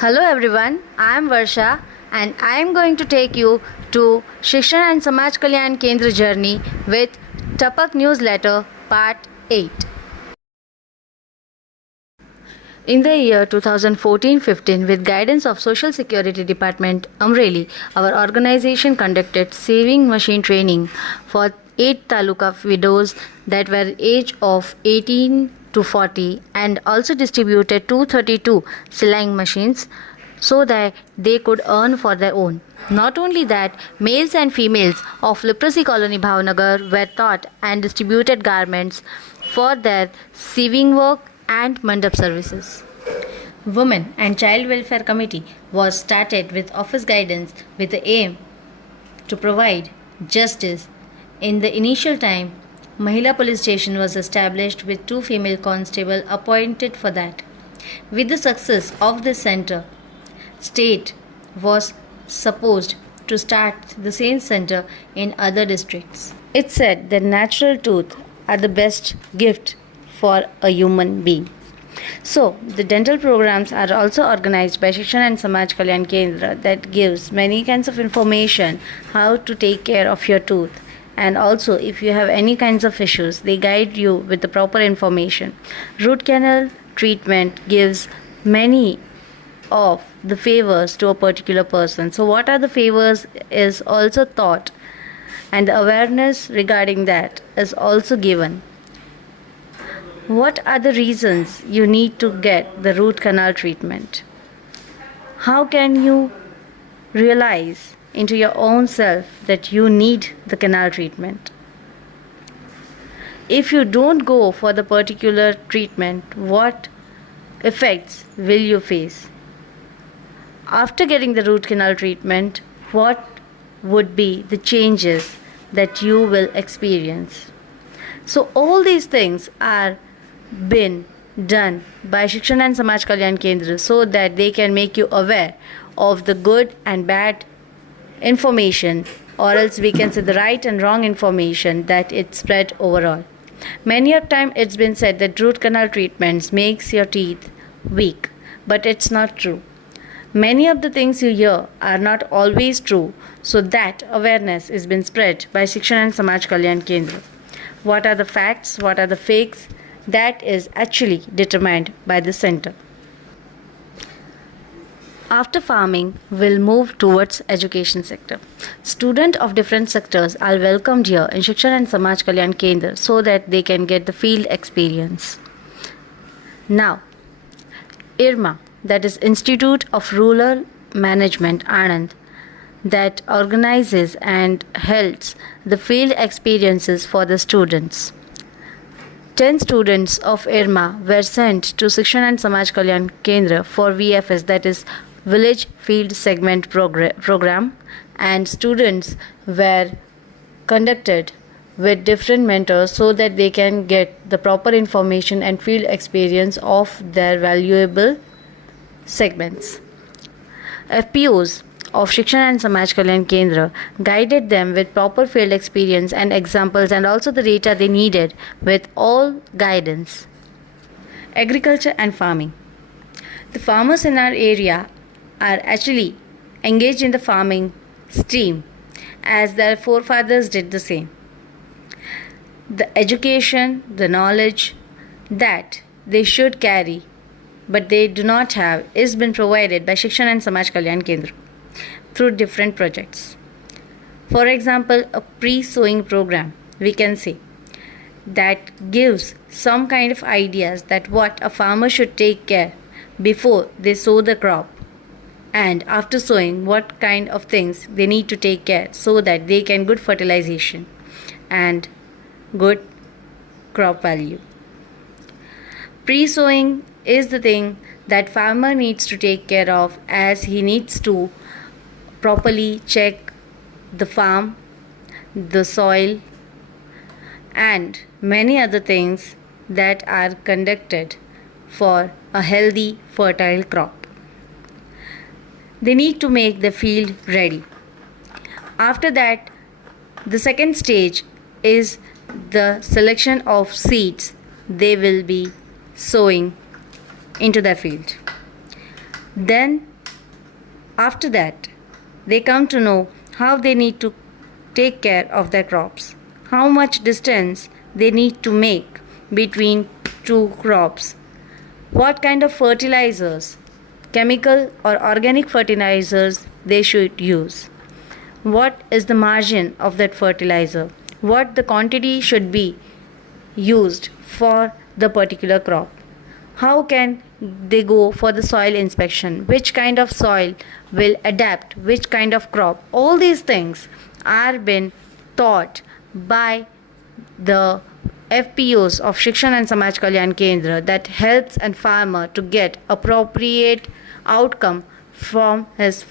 Hello everyone, I am Varsha and I am going to take you to Shikshan and Samaj Kalyan Kendra journey with Tapak newsletter part 8. In the year 2014-15, with guidance of Social Security Department, Amreli, our organization conducted sewing machine training for 8 taluka widows that were age of 18 to 40 and also distributed 232 sewing machines so that they could earn for their own. Not only that, males and females of Leprosy Colony Bhavnagar were taught and distributed garments for their sewing work and mandap services. Women and Child Welfare Committee was started with office guidance with the aim to provide justice. In the initial time, Mahila Police Station was established with 2 female constables appointed for that. With the success of this center, state was supposed to start the same center in other districts. It's said that natural tooth are the best gift for a human being. So, the dental programs are also organized by Shikshan and Samaj Kalyan Kendra that gives many kinds of information how to take care of your tooth. And also, if you have any kinds of issues, they guide you with the proper information. Root canal treatment gives many of the favors to a particular person. So, what are the favors is also taught, and the awareness regarding that is also given. What are the reasons you need to get the root canal treatment? How can you realize into your own self that you need the canal treatment? If you don't go for the particular treatment, what effects will you face? After getting the root canal treatment, what would be the changes that you will experience? So all these things are been done by Shikshan and Samaj Kalyan Kendra so that they can make you aware of the good and bad information, or else we can say the right and wrong information that it spread overall. Many a time it's been said that root canal treatments makes your teeth weak, but it's not true. Many of the things you hear are not always true, so that awareness is been spread by Shikshan and Samaj Kalyan Kendra. What are the facts, what are the fakes? That is actually determined by the center. After farming, we'll move towards education sector. Students of different sectors are welcomed here in Shikshan and Samaj Kalyan Kendra so that they can get the field experience. Now, IRMA, that is Institute of Rural Management, Anand, that organizes and helps the field experiences for the students. 10 students of IRMA were sent to Shikshan and Samaj Kalyan Kendra for VFS, that is Village Field Segment Program, and students were conducted with different mentors so that they can get the proper information and field experience of their valuable segments. FPOs of Shikshan and Samaj Kalyan Kendra guided them with proper field experience and examples and also the data they needed with all guidance. Agriculture and farming. The farmers in our area are actually engaged in the farming stream as their forefathers did the same. The education, the knowledge that they should carry but they do not have is been provided by Shikshan and Samaj Kalyan Kendra through different projects. For example, a pre-sowing program, we can say, that gives some kind of ideas that what a farmer should take care before they sow the crop, and after sowing what kind of things they need to take care so that they can good fertilization and good crop value. Pre-sowing is the thing that farmer needs to take care of, as he needs to properly check the farm, the soil, and many other things that are conducted for a healthy, fertile crop. They need to make the field ready. After that, the second stage is the selection of seeds they will be sowing into their field. Then after that, they come to know how they need to take care of their crops, how much distance they need to make between two crops, what kind of fertilizers, chemical or organic fertilizers they should use, what is the margin of that fertilizer, what the quantity should be used for the particular crop. How can they go for the soil inspection? Which kind of soil will adapt which kind of crop? All these things are been taught by the FPOs of Shikshan and Samaj Kalyan Kendra that helps a farmer to get appropriate outcome from his